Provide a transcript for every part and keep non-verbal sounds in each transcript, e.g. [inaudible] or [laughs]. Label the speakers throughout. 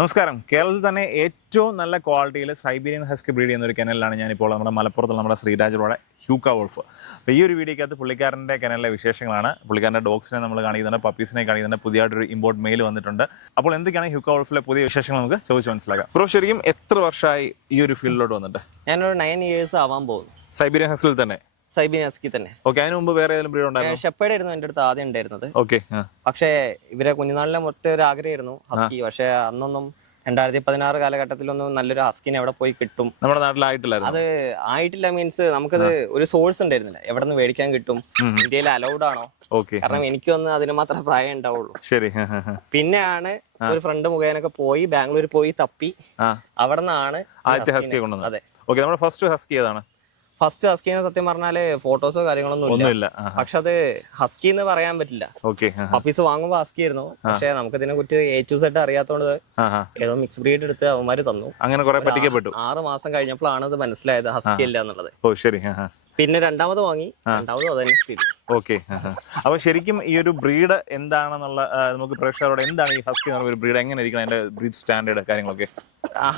Speaker 1: നമസ്കാരം. കേരളത്തിൽ തന്നെ ഏറ്റവും നല്ല ക്വാളിറ്റിയിൽ സൈബീരിയൻ ഹസ്കി ബ്രീഡ് ചെയ്യുന്ന ഒരു കെനലിലാണ് ഞാനിപ്പോൾ നമ്മുടെ മലപ്പുറത്തുള്ള നമ്മുടെ ശ്രീരാജരോടെ ഹ്യൂക്ക വോൾഫ്. അപ്പോൾ ഈ ഒരു വീഡിയോക്കകത്ത് പുള്ളിക്കാരന്റെ കെനലിലെ വിശേഷങ്ങളാണ്. പുള്ളിക്കാരന്റെ ഡോഗ്സിനെ നമ്മൾ കാണിക്കുന്നുണ്ട് പപ്പീസിനെ കാണിക്കുന്നുണ്ട് പുതിയതായിട്ടൊരു ഇമ്പോർട്ട് മെയിൽ വന്നിട്ടുണ്ട്. അപ്പോൾ എന്തൊക്കെയാണ് ഹ്യൂക്ക വോൾഫിലെ പുതിയ വിശേഷങ്ങൾ നമുക്ക് ചോദിച്ച് മനസ്സിലാക്കാം. ബ്രോ ശരിക്കും എത്ര വർഷമായി ഈ ഒരു ഫീൽഡിലോട്ട് വന്നിട്ട്?
Speaker 2: ഞാനൊരു നയൻ ഇയേഴ്സ് ആവാൻ പോകുന്നു.
Speaker 1: സൈബീരിയൻ ഹസ്കിൽ തന്നെ?
Speaker 2: സൈബിനസ്കി തന്നെ
Speaker 1: ഓക്കെ അതിന് മുമ്പ് വേറെ ഏതെങ്കിലും ബ്രീഡ് ഉണ്ടായിരുന്നു?
Speaker 2: ഷെപ്പേഡ് ആയിരുന്നു എന്റെ അടുത്ത് ആദ്യം ഉണ്ടായിരുന്നത്.
Speaker 1: ഓക്കെ
Speaker 2: പക്ഷേ ഇവരെ കുഞ്ഞുനാളിലെ മൊത്തം ഒരു ആഗ്രഹമായിരുന്നു ഹസ്കി. പക്ഷെ അന്നൊന്നും രണ്ടായിരത്തി പതിനാറ് കാലഘട്ടത്തിലൊന്നും നല്ലൊരു ഹസ്കിനെ എവിടെ പോയി കിട്ടും.
Speaker 1: നമ്മുടെ നാട്ടിലായിട്ടില്ല
Speaker 2: അത് ആയിട്ടില്ല മീൻസ് നമുക്കത് ഒരു സോഴ്സ് ഉണ്ടായിരുന്നില്ല. എവിടെ നിന്ന് മേടിക്കാൻ കിട്ടും ഇന്ത്യയിൽ അലൗഡ് ആണോ?
Speaker 1: ഓക്കെ
Speaker 2: കാരണം എനിക്കൊന്ന് അതിന് മാത്രമേ പ്രായം ഉണ്ടാവുള്ളൂ.
Speaker 1: ശരി
Speaker 2: പിന്നെയാണ് ഒരു ഫ്രണ്ട് മുഖേനൊക്കെ പോയി ബാംഗ്ലൂർ പോയി തപ്പി. അവിടെ നിന്നാണ്
Speaker 1: ആദ്യത്തെ ഹസ്കി കൊണ്ടുവന്നത്. ഓക്കെ നമ്മുടെ ഫസ്റ്റ് ഹസ്കി ഏതാണ്?
Speaker 2: ഫസ്റ്റ് എന്ന സത്യം പറഞ്ഞാൽ ഫോട്ടോസോ കാര്യങ്ങളൊന്നും ഇല്ല. പക്ഷെ അത് ഹസ്കി എന്ന് പറയാൻ പറ്റില്ല.
Speaker 1: ഓക്കെ
Speaker 2: പപ്പീസ് വാങ്ങുമ്പോ ഹസ്കി ആയിരുന്നു പക്ഷെ നമുക്ക് ഇതിനെ കുറിച്ച് എ ടു സെറ്റ് അറിയാത്തോണ്ട് ഏതോ മിക്സ് ബ്രീഡ് എടുത്ത് അവന്മാര് തന്നു.
Speaker 1: അങ്ങനെ കുറെ പറ്റിക്കപ്പെട്ടു.
Speaker 2: ആറ് മാസം കഴിഞ്ഞപ്പോഴാണ് ഇത് മനസ്സിലായത് ഹസ്കി അല്ല എന്നുള്ളത്.
Speaker 1: ഓ ശരി
Speaker 2: പിന്നെ രണ്ടാമത് വാങ്ങി. രണ്ടാമത് അതന്നെ സ്ഥിതി
Speaker 1: ഓക്കെ അപ്പൊ ശരിക്കും ഈ ഒരു ബ്രീഡ് എന്താണെന്നുള്ള നമുക്ക് പ്രേക്ഷകരോട് എന്താണ് ഈ ഹസ്കി എന്ന് ഒരു ബ്രീഡ്? എങ്ങനെ ഇരിക്കണം അതിന്റെ ബ്രീഡ് സ്റ്റാൻഡേർഡ് കാര്യങ്ങളൊക്കെ?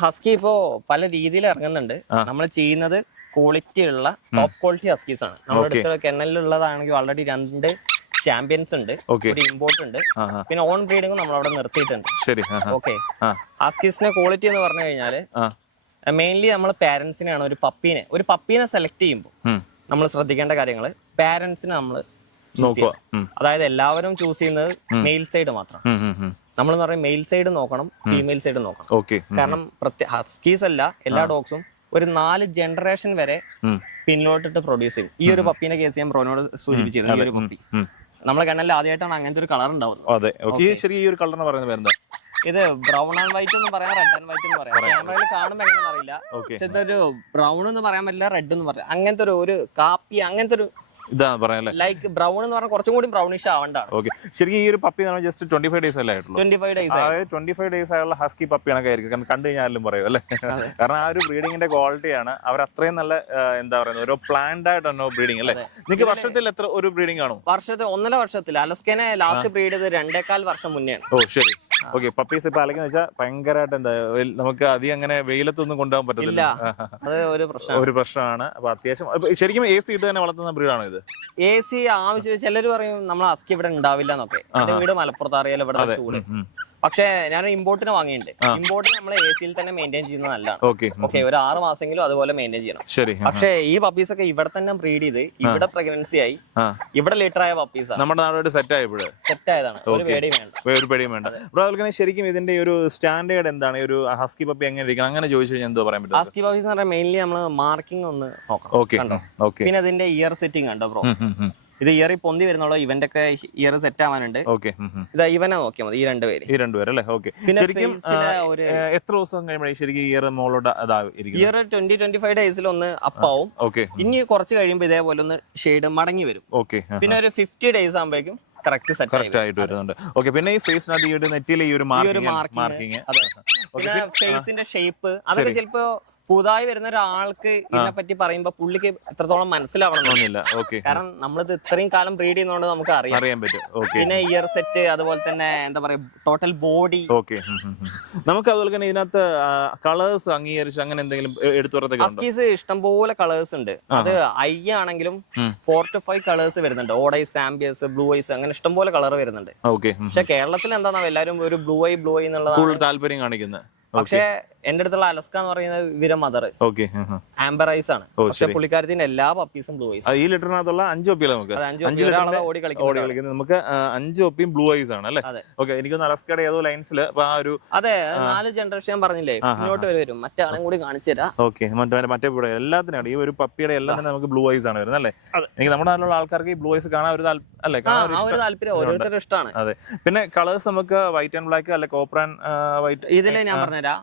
Speaker 2: ഹസ്കി ഇപ്പോ പല രീതിയിൽ ഇറങ്ങുന്നുണ്ട്. നമ്മൾ ചെയ്യുന്നത് ക്വാളിറ്റി ഉള്ള ടോപ്പ് ക്വാളിറ്റി ഹസ്കീസ് ആണ്. നമ്മുടെ അടുത്ത് ഉള്ളതാണെങ്കിൽ ഓൾറെഡി രണ്ട് ചാമ്പ്യൻസ് ഉണ്ട്. ഒരു ഇമ്പോർട്ട് ഉണ്ട്. പിന്നെ ഓൺ ബ്രീഡിംഗ് നമ്മൾ അവിടെ നിർത്തിയിട്ടുണ്ട്.
Speaker 1: ശരി
Speaker 2: ഓക്കെ ഹസ്കീസിന്റെ ക്വാളിറ്റി എന്ന് പറഞ്ഞു
Speaker 1: കഴിഞ്ഞാൽ
Speaker 2: മെയിൻലി നമ്മൾ പാരന്റ്സിനെയാണ് ഒരു പപ്പീനെ ഒരു പപ്പീനെ സെലക്ട് ചെയ്യുമ്പോൾ നമ്മൾ ശ്രദ്ധിക്കേണ്ട കാര്യങ്ങൾ പാരന്റ്സിനെ നമ്മൾ
Speaker 1: നോക്കുക.
Speaker 2: അതായത് എല്ലാവരും ചൂസ് ചെയ്യുന്നത് മെയിൽ സൈഡ് മാത്രം. നമ്മൾ എന്ന് പറയും മെയിൽ സൈഡ് നോക്കണം ഫീമെയിൽ സൈഡ് നോക്കണം. കാരണം ഹസ്കീസ് അല്ല എല്ലാ ഡോഗ്സും ഒരു നാല് ജനറേഷൻ വരെ. പിന്നോട്ടിട്ട് പ്രൊഡ്യൂസ് ചെയ്യും. ഈ ഒരു പപ്പീനെ കേസ് ഞാൻ ബ്രോനോട് സൂചിപ്പിച്ചിരുന്നു ഈ ഒരു പപ്പി. നമ്മളെ കണ്ണലിൽ ആദ്യമായിട്ടാണ് അങ്ങനത്തെ ഒരു കളർ ഉണ്ടാവുന്നത്.
Speaker 1: ഈ ഒരു കളറിന് പറയുന്നത് പേരെന്താ
Speaker 2: ഇത് ബ്രൗൺ ആൻഡ് വൈറ്റ് എന്ന് പറയാം റെഡ് ആൻഡ് വൈറ്റ് എന്ന് പറയാം. ക്യാമറയിൽ കാണുമ്പോൾ എങ്ങനെയെന്ന് അറിയില്ല. പക്ഷെ ഇതൊരു ബ്രൗൺ എന്ന് പറയാൻ പറ്റില്ല റെഡ് എന്ന് പറയാം. അങ്ങനത്തെ ഒരു ഒരു കാപ്പി അങ്ങനത്തെ ഒരു
Speaker 1: ഇതാ പറയാല്ലേ.
Speaker 2: ലൈക്ക് ബ്രൗൺ എന്ന് പറഞ്ഞാൽ കുറച്ചും കൂടി ബ്രൗണിഷ് ആവണ്ടാണ്
Speaker 1: ഓക്കെ ശരിക്കും ഈ ഒരു പപ്പി നമ്മൾ ജസ്റ്റ് ട്വന്റി ഫൈവ് ഡേയ്സ് അല്ലേ ആയിട്ടുള്ളൂ?
Speaker 2: ട്വന്റി ഫൈവ് ഡേയ്സ്
Speaker 1: അതായത് ട്വന്റി ഫൈവ് ഡേയ്സ് ആയുള്ള ഹസ്കി പപ്പിയാണൊക്കെ ആയിരിക്കും. കാരണം കണ്ടു കഴിഞ്ഞാലും പറയും അല്ലേ? കാരണം ആ ഒരു ബ്രീഡിങ്ങിന്റെ ക്വാളിറ്റിയാണ് അവർ അത്രയും നല്ല എന്താ പറയുന്നത് ഓരോ പ്ലാൻഡ് ആയിട്ടാണോ ബ്രീഡിങ് അല്ലേ? നിങ്ങൾക്ക് വർഷത്തിൽ എത്ര ഒരു ബ്രീഡിംഗ് ആണോ
Speaker 2: വർഷത്തിൽ ഒന്നര വർഷത്തിൽ. അലസ്കനെ ലാസ്റ്റ് ബ്രീഡ് ചെയ്ത് രണ്ടേകാൽ വർഷം മുന്നെയാണ്.
Speaker 1: ഓ ശരി. ഓക്കെ പപ്പീസ് ഇപ്പൊ അലക്കുന്ന വെച്ചാൽ ഭയങ്കരമായിട്ട് എന്താ നമുക്ക് അധികം അങ്ങനെ വെയിലത്തൊന്നും കൊണ്ടുപോകാൻ പറ്റത്തില്ല.
Speaker 2: അത് ഒരു പ്രശ്നം
Speaker 1: ഒരു പ്രശ്നമാണ്. അപ്പൊ അത്യാവശ്യം ശരിക്കും എ സി ഇട്ട് തന്നെ വളർത്തുന്ന ബ്രീഡാണോ ഇത്?
Speaker 2: എ സി ആവശ്യം ചിലർ പറയും നമ്മൾ അസ്കി ഇവിടെ ഉണ്ടാവില്ല എന്നൊക്കെ. വീട് മലപ്പുറത്ത് അറിയാലോ ഇവിടെ ചൂട്. പക്ഷെ ഞാൻ ഇമ്പോർട്ടിന് വാങ്ങിയിട്ടുണ്ട്. ഇമ്പോർട്ടിന് നമ്മൾ എ സിയിൽ തന്നെ മെയിന്റെയിൻ ചെയ്യുന്നത് നല്ലതാണ്.
Speaker 1: ഓക്കെ
Speaker 2: ഒരു ആറ് മാസമെങ്കിലും അതുപോലെ മെയിന്റെയിൻ ചെയ്യണം.
Speaker 1: ശരി.
Speaker 2: പക്ഷേ ഈ പപ്പീസ് ഒക്കെ ഇവിടെ തന്നെ ബ്രീഡ് ചെയ്ത് ഇവിടെ പ്രഗ്നൻസി ആയി ഇവിടെ ലിറ്റർ ആയ പപ്പീസ്
Speaker 1: നമ്മുടെ നാടോട് സെറ്റ് ആയപ്പോഴ്
Speaker 2: സെറ്റ് ആയതാണ്. ഒരു പേടിയും വേണ്ട.
Speaker 1: ഒരു പേടിയും വേണ്ട. അതുപോലെ ശരിക്കും ഇതിന്റെ ഒരു സ്റ്റാൻഡേർഡ് എന്താണ്? ഒരു ഹസ്കി പപ്പി എങ്ങനെ ഇരിക്കണം? അങ്ങനെ ചോദിച്ചു കഴിഞ്ഞാൽ എന്തോ പറയാൻ പറ്റും
Speaker 2: ഹസ്കി പപ്പീസ് എന്ന് പറഞ്ഞാൽ മെയിൻലി നമ്മൾ മാർക്കിംഗ് ഒന്ന്
Speaker 1: നോക്കാം?
Speaker 2: പിന്നെ അതിന്റെ ഇയർ സെറ്റിംഗ് കണ്ടോ ബ്രോ? ഇത് ഇയർ പൊന്തി വരുന്നുള്ളൂ ഇവന്റെ ഒക്കെ ഇയർ സെറ്റ് ആവാനുണ്ട്
Speaker 1: ഓക്കെ
Speaker 2: ഇതാ ഇവനെ നോക്കിയാൽ മതി ഈ രണ്ടുപേര്
Speaker 1: ഈ രണ്ടുപേര് അല്ലേ
Speaker 2: ഓക്കെ
Speaker 1: ശരിക്കും എത്ര ദിവസം കഴിയുമ്പോഴേ ശരിക്കും ഇയർ മോളോട്
Speaker 2: ഇയർ ട്വന്റി ട്വന്റി ഫൈവ് ഡേയ്സിൽ ഒന്ന് അപ്പാവും
Speaker 1: ഓക്കെ
Speaker 2: ഇനി കുറച്ച് കഴിയുമ്പോൾ ഇതേപോലെ ഒന്ന് ഷെയ്ഡ് മടങ്ങി വരും.
Speaker 1: ഓക്കെ
Speaker 2: പിന്നെ ഒരു ഫിഫ്റ്റി ഡേയ്സ് ആകുമ്പോഴേക്കും കറക്റ്റ്
Speaker 1: ആയിട്ട് വരുന്നുണ്ട്. ഓക്കെ പിന്നെ ഈ ഫേസിനകത്ത് ഈ ഒരു നെറ്റിയിലെ ഈ ഒരു മാർക്കിംഗ്
Speaker 2: മാർക്കിംഗ് ഫേസിന്റെ ഷേപ്പ് അതൊക്കെ ചിലപ്പോ പുതുതായി വരുന്ന ഒരാൾക്ക് ഇതിനെ പറ്റി പറയുമ്പോ പുള്ളിക്ക് എത്രത്തോളം മനസ്സിലാവണം
Speaker 1: തോന്നില്ല ഓക്കെ.
Speaker 2: കാരണം നമ്മളിത് ഇത്രയും കാലം ബ്രീഡ് ചെയ്യുന്നതുകൊണ്ട് നമുക്ക് അറിയാം
Speaker 1: അറിയാൻ പറ്റും. ഓക്കെ.
Speaker 2: പിന്നെ ഇയർ സെറ്റ് അതുപോലെ തന്നെ എന്താ പറയാ ടോട്ടൽ ബോഡി
Speaker 1: ഓക്കെ. നമുക്ക് അതുപോലെ തന്നെ ഇതിനകത്ത് കളേഴ്സ് അംഗീകരിച്ച് അങ്ങനെ എന്തെങ്കിലും എടുത്തു പറയത്തൊക്കെ
Speaker 2: ഇഷ്ടംപോലെ കളേഴ്സ് ഉണ്ട്. അത് ഐ ആണെങ്കിലും ഫോർ ടു ഫൈവ് കളേഴ്സ് വരുന്നുണ്ട്. ഓഡൈസ് ആംബിയസ് ബ്ലൂ ഐസ് അങ്ങനെ ഇഷ്ടംപോലെ കളർ വരുന്നുണ്ട്.
Speaker 1: ഓക്കെ.
Speaker 2: പക്ഷെ കേരളത്തിൽ എന്താണോ എല്ലാവരും ഒരു ബ്ലൂ ഐ ബ്ലൂ ഐ
Speaker 1: കൂടുതൽ താല്പര്യം കാണിക്കുന്നത്
Speaker 2: പക്ഷെ എന്റെ അടുത്തുള്ള അലസ്ക എന്ന് പറയുന്നത് ഇവരെ മദർ
Speaker 1: ഓക്കെ
Speaker 2: ആംബർ ഐസ് ആണ്. പക്ഷെ പുള്ളിക്കാരത്തിന്റെ എല്ലാ പപ്പീസും ബ്ലൂ ഐസ്
Speaker 1: ഈ ലിറ്ററിനകത്തുള്ള അഞ്ച് ഒപ്പിയല്ലേ നമുക്ക്.
Speaker 2: അഞ്ച് ഓടി കളിക്കുന്നത്
Speaker 1: നമുക്ക് അഞ്ച് ഒപ്പിയും ബ്ലൂ ഐസ് ആണ് അല്ലേ. ഓക്കെ എനിക്കൊന്ന് അലസ്കയുടെ ഏതോ ലൈൻസിൽ ആ ഒരു
Speaker 2: അതെ നാല് ജനറേഷൻ ഞാൻ പറഞ്ഞില്ലേ? മുന്നോട്ട് വരെ വരും. മറ്റാളും കൂടി കാണിച്ചു തരാം.
Speaker 1: ഓക്കെ മറ്റേ മറ്റേ ഇവിടെ എല്ലാത്തിനും ഈ ഒരു പപ്പിയുടെ എല്ലാം തന്നെ നമുക്ക് ബ്ലൂ ഐസ് ആണ് വരുന്നത് അല്ലേ? എനിക്ക് നമ്മുടെ നാട്ടിലുള്ള ആൾക്കാർക്ക് ഈ ബ്ലൂ ഐസ് കാണാൻ ഒരു അല്ലെ
Speaker 2: താല്പര്യം ഓരോരുത്തരും ഇഷ്ടമാണ്.
Speaker 1: അതെ. പിന്നെ കളേഴ്സ് നമുക്ക് വൈറ്റ് ആൻഡ് ബ്ലാക്ക് അല്ലെ കോപ്പർ ആൻഡ് വൈറ്റ്
Speaker 2: ഇതിലെ ഞാൻ പറഞ്ഞുതരാം.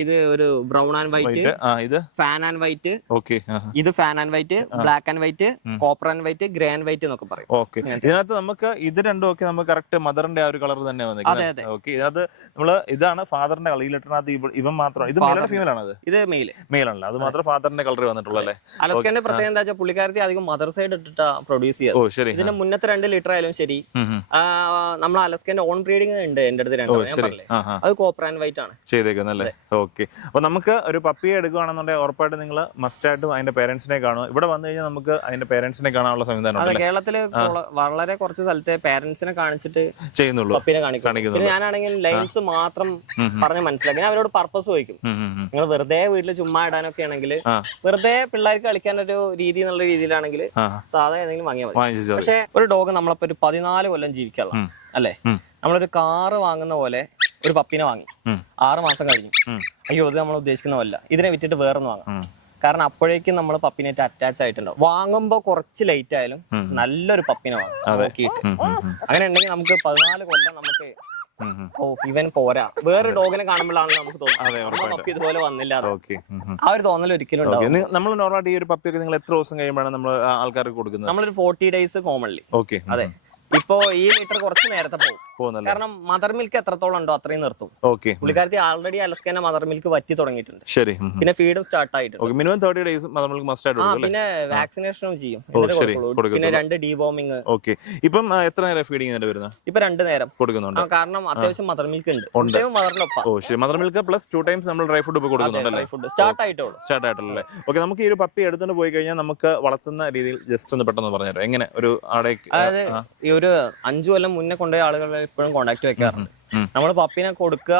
Speaker 2: ഇത് ഒരു ബ്രൗൺ ആൻഡ് വൈറ്റ്
Speaker 1: ഇത്?
Speaker 2: ഫാൻ ആൻഡ് വൈറ്റ്
Speaker 1: ഓക്കെ
Speaker 2: ഇത് fawn and white black and white copper and white grey and white എന്നൊക്കെ പറയും.
Speaker 1: ഓക്കെ ഇതിനകത്ത് നമുക്ക് ഇത് രണ്ടും ഒക്കെ നമുക്ക് കറക്റ്റ് മദറിന്റെ ആ ഒരു കളർ തന്നെ വന്നിരിക്കുന്നത്. ഓക്കെ ഇതിനകത്ത് നമ്മൾ ഇതാണ് ഫാദറിന്റെ കളർ ഈ ലെറ്ററിനകത്ത് ഇവൻ മാത്രം. ഇത് മെയിലാണ് ഫീമെയിൽ ആണത്?
Speaker 2: ഇത് മെയിൽ
Speaker 1: മെയിൽ ആണല്ലോ. അത് മാത്രം ഫാദറിന്റെ കളർ വന്നിട്ടുള്ളൂ അല്ലേ?
Speaker 2: അലസ്കന്റെ പ്രത്യേകത എന്താ വെച്ചാൽ പുള്ളിക്കാരത്തി അധികം മദർ സൈഡ് ഇട്ടിട്ടാ പ്രൊഡ്യൂസ് ചെയ്യുക
Speaker 1: ഓ ശരി.
Speaker 2: ഇതിന്റെ മുന്നത്തെ രണ്ട് ലിറ്റർ ആയാലും ശരി. നമ്മൾ അലസ്കന്റെ ഓൺ ബ്രീഡിംഗ് ഉണ്ട് എന്റെ അടുത്ത് രണ്ട് അത് കോപ്പർ ആൻഡ് വൈറ്റ് ആണ്.
Speaker 1: ചെയ്തേക്കുന്നല്ലേ ഓക്കെ. അപ്പൊ നമുക്ക് ഒരു പപ്പിയെ എടുക്കുകയാണെന്നുണ്ടെങ്കിൽ ഉറപ്പായിട്ട് നിങ്ങൾ മസ്റ്റ് മസ്റ്റായിട്ടും അതിന്റെ പേരൻസിനെ കാണുക. ഇവിടെ വന്നു കഴിഞ്ഞാൽ നമുക്ക് അതിന്റെ പേരൻസിനെ കാണാനുള്ള സംവിധാനം
Speaker 2: അതെ കേരളത്തിൽ വളരെ കുറച്ച് സ്ഥലത്തെ പേരൻസിനെ കാണിച്ചിട്ട്
Speaker 1: ചെയ്യുന്നുള്ളൂ.
Speaker 2: പപ്പിനെ കാണിക്കുന്നു ഞാനാണെങ്കിൽ ലൈൻസ് മാത്രം. പറഞ്ഞ് മനസ്സിലാക്കി. ഞാൻ അവരോട് പർപ്പസ് ചോദിക്കും. നിങ്ങൾ വെറുതെ വീട്ടിൽ ചുമ്മാ ഇടാനൊക്കെ ആണെങ്കിൽ വെറുതെ പിള്ളേർക്ക് കളിക്കാൻ ഒരു രീതി എന്നുള്ള രീതിയിലാണെങ്കിൽ
Speaker 1: സാധാരണ
Speaker 2: സാധാ ഏതെങ്കിലും വാങ്ങിയാൽ മതി. പക്ഷെ ഒരു ഡോഗ് നമ്മളപ്പോ ഒരു പതിനാല് കൊല്ലം ജീവിക്കാനുള്ള അല്ലെ. നമ്മളൊരു കാറ് വാങ്ങുന്ന പോലെ ഒരു പപ്പിനെ വാങ്ങി. ആറ് മാസം കഴിഞ്ഞു. അയ്യോ അത് നമ്മൾ ഉദ്ദേശിക്കുന്നതല്ല ഇതിനെ വിറ്റിട്ട് വേറൊന്ന് വാങ്ങാം. കാരണം അപ്പോഴേക്കും നമ്മൾ പപ്പിനായിട്ട് അറ്റാച്ച് ആയിട്ടുണ്ടാവും. വാങ്ങുമ്പോൾ കുറച്ച് ലേറ്റ് ആയാലും നല്ലൊരു പപ്പിനെ വാങ്ങും. നോക്കിയിട്ട്. അങ്ങനെ ഉണ്ടെങ്കിൽ നമുക്ക് പതിനാല് കൊല്ലം നമുക്ക്. ഓ ഇവൻ പോരാ. വേറെ ഡോഗിനെ കാണുമ്പോഴാണ് നമുക്ക് തോന്നുന്നത്. പപ്പി ഇതുപോലെ വന്നില്ല. ആ ഒരു തോന്നൽ ഒരിക്കലും ഉണ്ടാവും
Speaker 1: നമ്മൾ നോർമലായിട്ട് ഈ ഒരു പപ്പിയൊക്കെ നിങ്ങൾ എത്ര ദിവസം കഴിയുമ്പോഴാണ് നമ്മൾ ആൾക്കാർക്ക് കൊടുക്കുന്നത്?
Speaker 2: നമ്മളൊരു ഫോർട്ടി ഡേയ്സ് കോമൺലി
Speaker 1: ഓക്കെ.
Speaker 2: അതെ. ഇപ്പോ ഈ ലിറ്റർ കുറച്ച് നേരത്തെ പോകും. കാരണം മദർ മിൽക്ക് എത്രത്തോളം ഉണ്ടോ അത്രയും നിർത്തും.
Speaker 1: ഓക്കെ.
Speaker 2: പുള്ളിക്കാരത്തി ആൾറെഡി അലസ്കേന മദർ മിൽക്ക് വറ്റി തുടങ്ങിയിട്ടുണ്ട്.
Speaker 1: ശരി.
Speaker 2: പിന്നെ ഫീഡും സ്റ്റാർട്ട് ആയിട്ടുണ്ട്.
Speaker 1: മിനിമം തേർട്ടി ഡേയ്സ് നമുക്ക് മസ്റ്റ് ആയിട്ട്
Speaker 2: പിന്നെ വാക്സിനേഷനും ചെയ്യും. പിന്നെ രണ്ട് ഡീവോമിങ്
Speaker 1: ഓക്കെ. ഇപ്പം എത്ര നേരം ഫീഡിങ് വരുന്നത്
Speaker 2: ഇപ്പൊ രണ്ട് നേരം.
Speaker 1: കൊടുക്കുന്നുണ്ട്.
Speaker 2: കാരണം അത്യാവശ്യം മദർ മിൽക്ക് ഉണ്ട്.
Speaker 1: ഓ ശരി. Mother milk plus two times നമ്മൾ ഡ്രൈ ഫുഡ് കൊടുക്കുന്നുണ്ട് ഡ്രൈ
Speaker 2: ഫുഡ് സ്റ്റാർട്ട് ആയിട്ടുള്ളൂ.
Speaker 1: സ്റ്റാർട്ട് ആയിട്ടുള്ളല്ലേ ഓക്കെ നമുക്ക് ഈ ഒരു പപ്പി എടുത്തുകൊണ്ട് പോയി കഴിഞ്ഞാൽ നമുക്ക് വളർത്തുന്ന രീതിയിൽ ജസ്റ്റ് ഒന്ന് പെട്ടെന്ന് പറഞ്ഞു എങ്ങനെ? ഒരു
Speaker 2: ആടേക്ക് ഒരു അഞ്ചു കൊല്ലം മുന്നേ കൊണ്ടുപോയ ആളുകളെ ഇപ്പോഴും കോണ്ടാക്ട് വെക്കാറുണ്ട്. നമ്മൾ പപ്പീനെ കൊടുക്കുക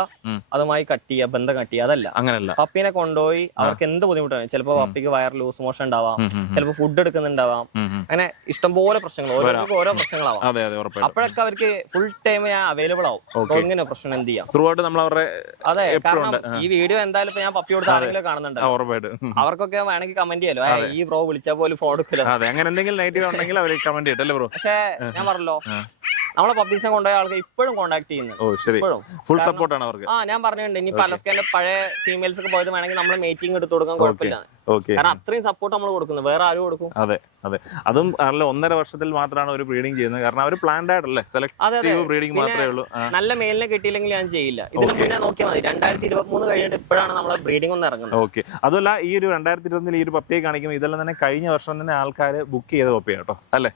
Speaker 2: അതുമായി കട്ട് ചെയ്യുക ബന്ധം കട്ട് ചെയ്യുക അതല്ല.
Speaker 1: അങ്ങനല്ല.
Speaker 2: പപ്പീനെ കൊണ്ടുപോയി അവർക്ക് എന്ത് ബുദ്ധിമുട്ടാണ്? ചിലപ്പോൾ പപ്പിക്ക് വയർ ലൂസ് മോഷൻ ഉണ്ടാവാം. ചിലപ്പോൾ ഫുഡ് എടുക്കുന്നുണ്ടാവാം. അങ്ങനെ ഇഷ്ടംപോലെ പ്രശ്നങ്ങൾ ഓരോ ഓരോ പ്രശ്നങ്ങളാവാം. അപ്പോഴൊക്കെ അവർക്ക് ഫുൾ ടൈം ഞാൻ അവൈലബിൾ ആവും. ഇങ്ങനെ പ്രശ്നം എന്ത് ചെയ്യാം?
Speaker 1: ത്രൂ ആയിട്ട് നമ്മൾ അവരുടെ
Speaker 2: അതെ കാരണം ഈ വീഡിയോ എന്തായാലും ഇപ്പൊ ഞാൻ പപ്പി കൊടുത്ത ആരെങ്കിലും
Speaker 1: കാണുന്നുണ്ട്
Speaker 2: അവർക്കൊക്കെ വേണമെങ്കിൽ കമന്റ് ചെയ്യാലോ? ഈ ബ്രോ വിളിച്ചാൽ പോലും ഫോൺ എടുക്കില്ല.
Speaker 1: അതെ അങ്ങനെ എന്തെങ്കിലും നെഗറ്റീവ് ഉണ്ടെങ്കിൽ അവർ കമന്റ് ചെയ്യട്ടല്ലേ ബ്രോ
Speaker 2: പക്ഷേ ഞാൻ പറഞ്ഞല്ലോ. നമ്മളെ പബ്ലിസിനെ കൊണ്ടുപോയ ആൾക്ക് ഇപ്പോഴും കോണ്ടാക്ട് ചെയ്യുന്നുണ്ട്
Speaker 1: ഓ ശരി.
Speaker 2: ഇപ്പോഴും.
Speaker 1: ഫുൾ സപ്പോർട്ടാണ് അവർക്ക്.
Speaker 2: ആ ഞാൻ പറഞ്ഞിട്ടുണ്ട് ഇനി പലസ്കാന്റെ പഴയ ഫീമെയിൽസ് ഒക്കെ പോയത് വേണമെങ്കിൽ നമ്മൾ മീറ്റിംഗ് എടുത്തു കൊടുക്കാൻ കുഴപ്പമില്ല. കാരണം അത്രയും സപ്പോർട്ട് നമ്മൾ കൊടുക്കുന്നത്. വേറെ ആരും കൊടുക്കും?
Speaker 1: അതെ അതെ. അതും അല്ല ഒന്നര വർഷത്തിൽ മാത്രമാണ് ഒരു ബ്രീഡിംഗ് ചെയ്യുന്നത്. കാരണം അവർ പ്ലാൻഡ് ആയിട്ടല്ലേ? സെലക്ടീവ് ബ്രീഡിംഗ് മാത്രമേ ഉള്ളൂ.
Speaker 2: നല്ല മെയിലിനെ കിട്ടിയില്ലെങ്കിൽ ഞാൻ ചെയ്യില്ല. ഇതിന് നോക്കിയാൽ മതി രണ്ടായിരത്തി ഇരുപത്തി മൂന്ന് കഴിഞ്ഞിട്ട് ഇപ്പോഴാണ് നമ്മളെ ബ്രീഡിംഗ് ഒന്ന് ഇറങ്ങുന്നത്.
Speaker 1: ഓക്കെ. അതല്ല ഈ ഒരു രണ്ടായിരത്തി ഇരുപതിൽ ഈ ഒരു പപ്പിയെ കാണിക്കുമ്പോൾ ഇതെല്ലാം തന്നെ കഴിഞ്ഞ വർഷം തന്നെ ആൾക്കാർ ബുക്ക് ചെയ്ത പപ്പിയാണ് കേട്ടോ. അല്ലെ.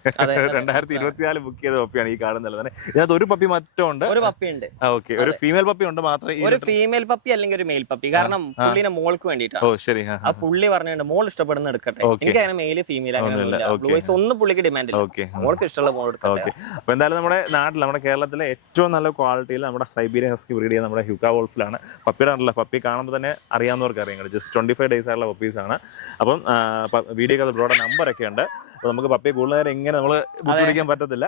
Speaker 1: രണ്ടായിരത്തി ഇരുപത്തിനാല് ബുക്ക് ചെയ്ത പപ്പിയാണ് ഈ കാണുന്നത് തന്നെ ഇതിനകത്ത് ഒരു പപ്പി മറ്റും ഉണ്ട്?
Speaker 2: ഒരു പപ്പി ഉണ്ട്
Speaker 1: ഓക്കെ. ഒരു ഫീമെയിൽ പപ്പി ഉണ്ട് മാത്രമേ
Speaker 2: ഒരു ഫീമെയിൽ പപ്പി അല്ലെങ്കിൽ ഒരു മെയിൽ പപ്പി. കാരണം പുള്ളിനെ മോൾക്ക് വേണ്ടിയിട്ടാണ്.
Speaker 1: ഓ ശരി. ആ.
Speaker 2: ആ പുള്ളി പറഞ്ഞിട്ടുണ്ട്. മോൾ ഇഷ്ടപ്പെടുന്ന എടുക്കട്ടെ. എനിക്ക് അങ്ങനെ മെയിൽ ഫീമെയിൽ അങ്ങനെ. ഒന്നും പുള്ളിക്ക് ഡിമാൻഡ് ഇല്ല. മോൾക്ക് ഇഷ്ടമുള്ള മോൾ എടുക്കട്ടെ.
Speaker 1: അപ്പൊ എന്തായാലും നമ്മുടെ നാട്ടിൽ നമ്മുടെ കേരളത്തിലെ ഏറ്റവും നല്ല ക്വാളിറ്റിയിൽ നമ്മുടെ സൈബീരിയൻ ഹസ്കി ബ്രീഡ് ചെയ്യുന്ന നമ്മുടെ ഹ്യൂക്ക വോൾഫിലാണ് പപ്പിയുടെ ആണല്ലോ. പപ്പി കാണുമ്പോൾ തന്നെ അറിയാവുന്നവർക്ക് അറിയാം ജസ്റ്റ് ട്വന്റി ഫൈവ് ഡേയ്സ് ആയുള്ള പപ്പീസ് ആണ്. അപ്പം വീഡിയോ കഥ ബ്രോയുടെ നമ്പർ ഒക്കെ ഉണ്ട്. അപ്പൊ നമുക്ക് പപ്പി കൂടുതൽ നേരം ഇങ്ങനെ നമ്മൾ ബുക്ക് പിടിക്കാൻ പറ്റത്തില്ല.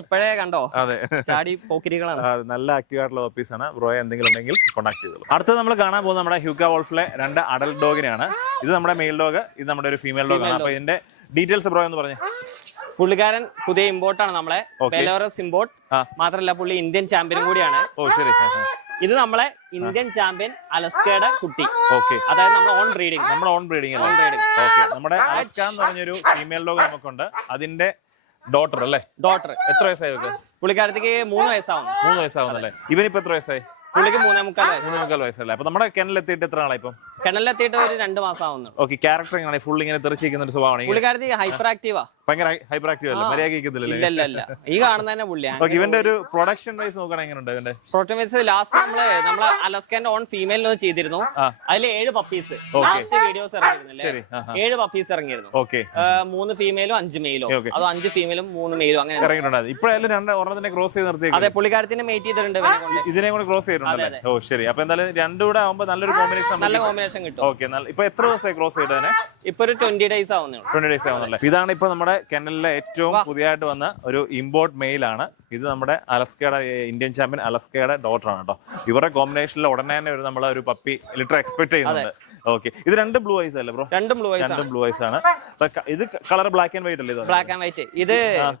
Speaker 2: ഇപ്പോഴേ കണ്ടോ?
Speaker 1: അതെ.
Speaker 2: ചാടി പോക്കിരികളാണ്.
Speaker 1: നല്ല ആക്റ്റീവ് ആയിട്ടുള്ള പപ്പീസ് ആണ്. ബ്രോയെ എന്തെങ്കിലും ഉണ്ടെങ്കിൽ കോൺടാക്ട് ചെയ്തോളൂ. അടുത്തത് നമ്മൾ കാണാൻ പോകുന്നത് നമ്മുടെ ഹ്യൂക്ക വോൾഫിലെ രണ്ട് അഡൽട്ട് ഡോഗിനെയാണ് ഇത് നമ്മുടെ മെയിൽ ഡോഗ് ഇത് നമ്മുടെ ഒരു ഫീമെയിൽ ഡോഗ് ആണ്. അപ്പൊ ഇതിന്റെ ഡീറ്റെയിൽസ് ബ്രോ എന്ന് പറഞ്ഞു.
Speaker 2: പുള്ളിക്കാരൻ പുതിയ ഇമ്പോർട്ട് ആണ്
Speaker 1: നമ്മളെ.
Speaker 2: ബെലോറസ് ഇമ്പോർട്ട്
Speaker 1: ആ.
Speaker 2: മാത്രല്ല പുള്ളി ഇന്ത്യൻ ചാമ്പ്യൻ കൂടിയാണ്.
Speaker 1: ഓ ശരി.
Speaker 2: ഇത് നമ്മളെ ഇന്ത്യൻ ചാമ്പ്യൻ അലസ്കയുടെ കുട്ടി.
Speaker 1: ഓക്കെ
Speaker 2: അതായത് നമ്മൾ ഓൺ ബ്രീഡിംഗ്
Speaker 1: നമ്മൾ own breeding
Speaker 2: own breeding
Speaker 1: okay നമ്മുടെ അലസ്ക എന്ന് പറഞ്ഞൊരു ഫീമെയിൽ ഡോഗ് നമുക്കുണ്ട്. അതിന്റെ ഡോട്ടർ അല്ലേ?
Speaker 2: ഡോട്ടർ
Speaker 1: എത്ര വയസ്സായി
Speaker 2: പുള്ളിക്കാരത്തേക്ക് മൂന്ന് വയസ്സാവുന്നു
Speaker 1: മൂന്ന് വയസ്സാവുന്നല്ലേ? ഇവനിപ്പോ എത്ര വയസ്സായി?
Speaker 2: പുള്ളിക്ക് മൂന്നേ മുക്കാൽ വയസ്സ്.
Speaker 1: മൂന്നേ മുക്കാൽ വയസ്സല്ലേ? അപ്പൊ നമ്മുടെ കിണലെത്തിയിട്ട് എത്ര നാളായി ഇപ്പം?
Speaker 2: കിണലിലെത്തിയിട്ട് ഒരു രണ്ട് മാസം ആവുന്നു
Speaker 1: ഓക്കെ ക്യാരക്ടർ ഫുൾ ഇങ്ങനെ തെറിച്ചിരിക്കുന്ന ഒരു സ്വഭാവമാണ്.
Speaker 2: പുള്ളിക്കാരത്തി ഹൈപ്പർ ആക്റ്റീവാ
Speaker 1: ഭയങ്കര ഹൈപ്പർ ആക്റ്റീവ് അല്ല മര്യാദ
Speaker 2: ഇല്ല ഇല്ല ഈ കാണുന്ന തന്നെ [laughs]
Speaker 1: ഇവന്റെ ഒരു പ്രൊഡക്ഷൻ വൈസ് നോക്കുകയാണെങ്കിൽ എങ്ങനെയുണ്ട് ഇവന്റെ?
Speaker 2: വൈസ് ലാസ്റ്റ് നമ്മൾ നമ്മളെ അലസ്കാന്റെ ഓൺ ഫീമെയിൽ ചെയ്തിരുന്നു. അതിൽ ഏഴ് പപ്പീസ് ലാസ്റ്റ് വീഡിയോസ് ഇറങ്ങിയിരുന്നില്ലേ? ഏഴ് പപ്പീസ് ഇറങ്ങിയിരുന്നു.
Speaker 1: ഓക്കെ.
Speaker 2: മൂന്ന് ഫീമെയിലും അഞ്ച് മെയിലും അത് അഞ്ച് ഫീമെയിലും മൂന്ന് മെയിലും അങ്ങനെ.
Speaker 1: ഇറങ്ങിയിട്ടുണ്ട് ഇപ്പോഴായാലും രണ്ട് ഒരെണ്ണത്തിനെ ക്രോസ് ചെയ്ത് നിർത്തി
Speaker 2: അതെ പുള്ളിക്കാരത്തിന്റെ മേറ്റ് ചെയ്തിട്ടുണ്ട്
Speaker 1: ഇതിനെ കൂടെ ക്രോസ് ചെയ്തിട്ടുണ്ട് ഓ ശരി. അപ്പൊ എന്തായാലും രണ്ടും കൂടെ ആവുമ്പോ നല്ലൊരു കോമ്പിനേഷൻ
Speaker 2: നല്ല കോമ്പിനേഷൻ കിട്ടും.
Speaker 1: ഓക്കെ ഇപ്പൊ എത്ര ദിവസമായി ക്രോസ് ചെയ്തതിനെ?
Speaker 2: ഇപ്പൊ ഒരു ട്വന്റി ഡേയ്സ് ആവുന്നേ ഉള്ളൂ.
Speaker 1: ട്വന്റി ഡേയ്സ് ആവുന്നല്ലേ? ഇതാണ് ഇപ്പൊ നമ്മുടെ കെനലിലെ ഏറ്റവും പുതിയതായിട്ട് വന്ന ഒരു ഇമ്പോർട്ട് മെയിൽ ആണ്. ഇത് നമ്മുടെ അലസ്കയുടെ ഇന്ത്യൻ ചാമ്പ്യൻ അലസ്കയുടെ ഡോട്ടർ ആണ് കേട്ടോ ഇവരുടെ കോമ്പിനേഷനിൽ ഉടനെ തന്നെ ഒരു നമ്മളെ ഒരു പപ്പി ലിറ്റർ എക്സ്പെക്ട് ചെയ്യുന്നുണ്ട്. ഓക്കെ ഇത് രണ്ട് ബ്ലൂ ഐസ് അല്ലേ ബ്രോ
Speaker 2: രണ്ടും ബ്ലൂ ഐസ്
Speaker 1: രണ്ട് ബ്ലൂ ഐസ് ആണ്. ഇത് കളർ ബ്ലാക്ക് ആൻഡ് വൈറ്റ് അല്ലേ ഇത്?
Speaker 2: ബ്ലാക്ക് ആൻഡ് വൈറ്റ് ഇത്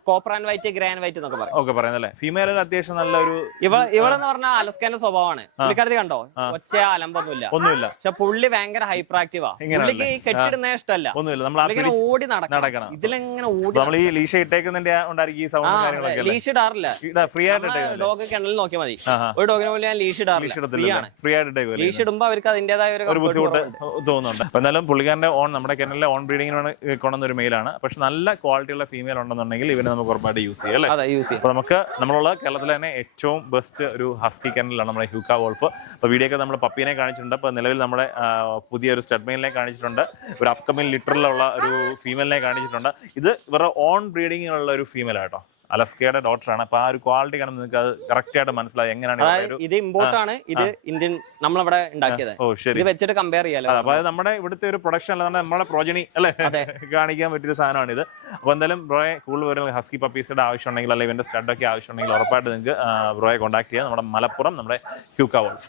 Speaker 2: copper and white grey and white എന്നൊക്കെ പറയും.
Speaker 1: ഓക്കെ പറയുന്നല്ലേ ഫീമെയിൽ അത്യാവശ്യം നല്ലൊരു
Speaker 2: ഇവ ഇവളെന്ന് പറഞ്ഞാൽ അലസ്കാന്റെ സ്വഭാവമാണ്. പുള്ളിക്കാരത്തി കണ്ടോ? ഒച്ച അലമ്പൊന്നുമില്ല.
Speaker 1: ഒന്നുമില്ല.
Speaker 2: പക്ഷെ പുള്ളി ഭയങ്കര ഹൈപ്പർ ആക്റ്റീവാ പുള്ളിക്ക് കെട്ടിടുന്ന ഇഷ്ടമല്ല.
Speaker 1: ഒന്നുമില്ല. നമ്മൾ
Speaker 2: ഇങ്ങനെ ഓടി നടക്കണം. ഇതിലെങ്ങനെ ഓടി
Speaker 1: നമ്മൾ ഈ ലീഷ ഇട്ടേക്കുന്നതിന്റെ ഉണ്ടായിരിക്കും ഈ സൗണ്ട് കാര്യങ്ങളൊക്കെ
Speaker 2: ലീഷ ഇടാറില്ല.
Speaker 1: ഫ്രീ ആയിട്ട്
Speaker 2: ഡോഗ് കിണലിൽ നോക്കിയാൽ മതി. ഒരു ഡോഗിനെ പോലെ ഞാൻ ലീഷ് ഇടാറില്ല. ഫ്രീ ആണ്.
Speaker 1: ഫ്രീ ആയിട്ട്
Speaker 2: ലീഷ് ഇടുമ്പോൾ അവർക്ക് അതിന്റേതായ ഒരു
Speaker 1: ബുദ്ധിമുട്ട്. തോന്നുന്നുണ്ട്. അപ്പൊ എന്തായാലും പുള്ളിക്കാരന്റെ ഓൺ നമ്മുടെ കെനലിലെ ഓൺ ബ്രീഡിങ്ങിനാണ് കൊണ്ടുവന്ന ഒരു മെയിലാണ് പക്ഷെ നല്ല ക്വാളിറ്റിയുള്ള ഫീമെയിൽ ഉണ്ടെന്നുണ്ടെങ്കിൽ ഇവനെ നമുക്ക് ഉറപ്പായിട്ട് യൂസ് ചെയ്യാം അല്ലേ?
Speaker 2: അതെ യൂസ് ചെയ്യാം.
Speaker 1: അപ്പൊ നമുക്ക് നമ്മളുള്ള കേരളത്തിലെ തന്നെ ഏറ്റവും ബെസ്റ്റ് ഒരു ഹസ്കി കെനലാണ് നമ്മുടെ ഹ്യൂക്ക വോൾഫ് അപ്പൊ വീഡിയോ ഒക്കെ നമ്മൾ പപ്പീനെ കാണിച്ചിട്ടുണ്ട്. അപ്പൊ നിലവിൽ നമ്മുടെ പുതിയൊരു പുതിയ ഒരു സ്റ്റഡ്മെയിലിനെ കാണിച്ചിട്ടുണ്ട്. ഒരു അപ്കമിങ് ലിറ്ററിലുള്ള ഒരു ഫീമെയിലിനെ കാണിച്ചിട്ടുണ്ട്. ഇത് ഇവരുടെ ഓൺ ബ്രീഡിങ്ങിനുള്ള ഒരു ഫീമെയിൽ ആട്ടോ അലസ്കയുടെ ഡോട്ടറാണ് അപ്പൊ ആ ഒരു ക്വാളിറ്റി കാണുമ്പോൾ നിങ്ങൾക്ക് അത് കറക്റ്റ് ആയിട്ട് മനസ്സിലായി എങ്ങനെയാണ്
Speaker 2: ഇത് ഇമ്പോർട്ട് ആണ്. ഇത് ഇന്ത്യൻ നമ്മളവിടെ ഉണ്ടാക്കിയത്.
Speaker 1: ഓ ശരി.
Speaker 2: ഇത് വെച്ചിട്ട് കമ്പയർ ചെയ്യാലോ?
Speaker 1: അപ്പൊ അത് നമ്മുടെ ഇവിടുത്തെ ഒരു പ്രൊഡക്ഷൻ അല്ലാതെ നമ്മുടെ പ്രോജനി അല്ലേ. [laughs] കാണിക്കാൻ പറ്റിയ സാധനമാണ് ഇത്. അപ്പൊ എന്തായാലും ബ്രോയെ കൂടുതൽ വരുന്ന ഹസ്കി പപ്പീസിന്റെ ആവശ്യം ഉണ്ടെങ്കിൽ അല്ലെങ്കിൽ ഇവന്റെ സ്റ്റഡൊക്കെ ആവശ്യം ഉണ്ടെങ്കിൽ ഉറപ്പായിട്ട് നിങ്ങൾക്ക് ബ്രോയെ കോൺടാക്ട് ചെയ്യാം. നമ്മുടെ മലപ്പുറം നമ്മുടെ ഹ്യൂക്ക വോൾഫ്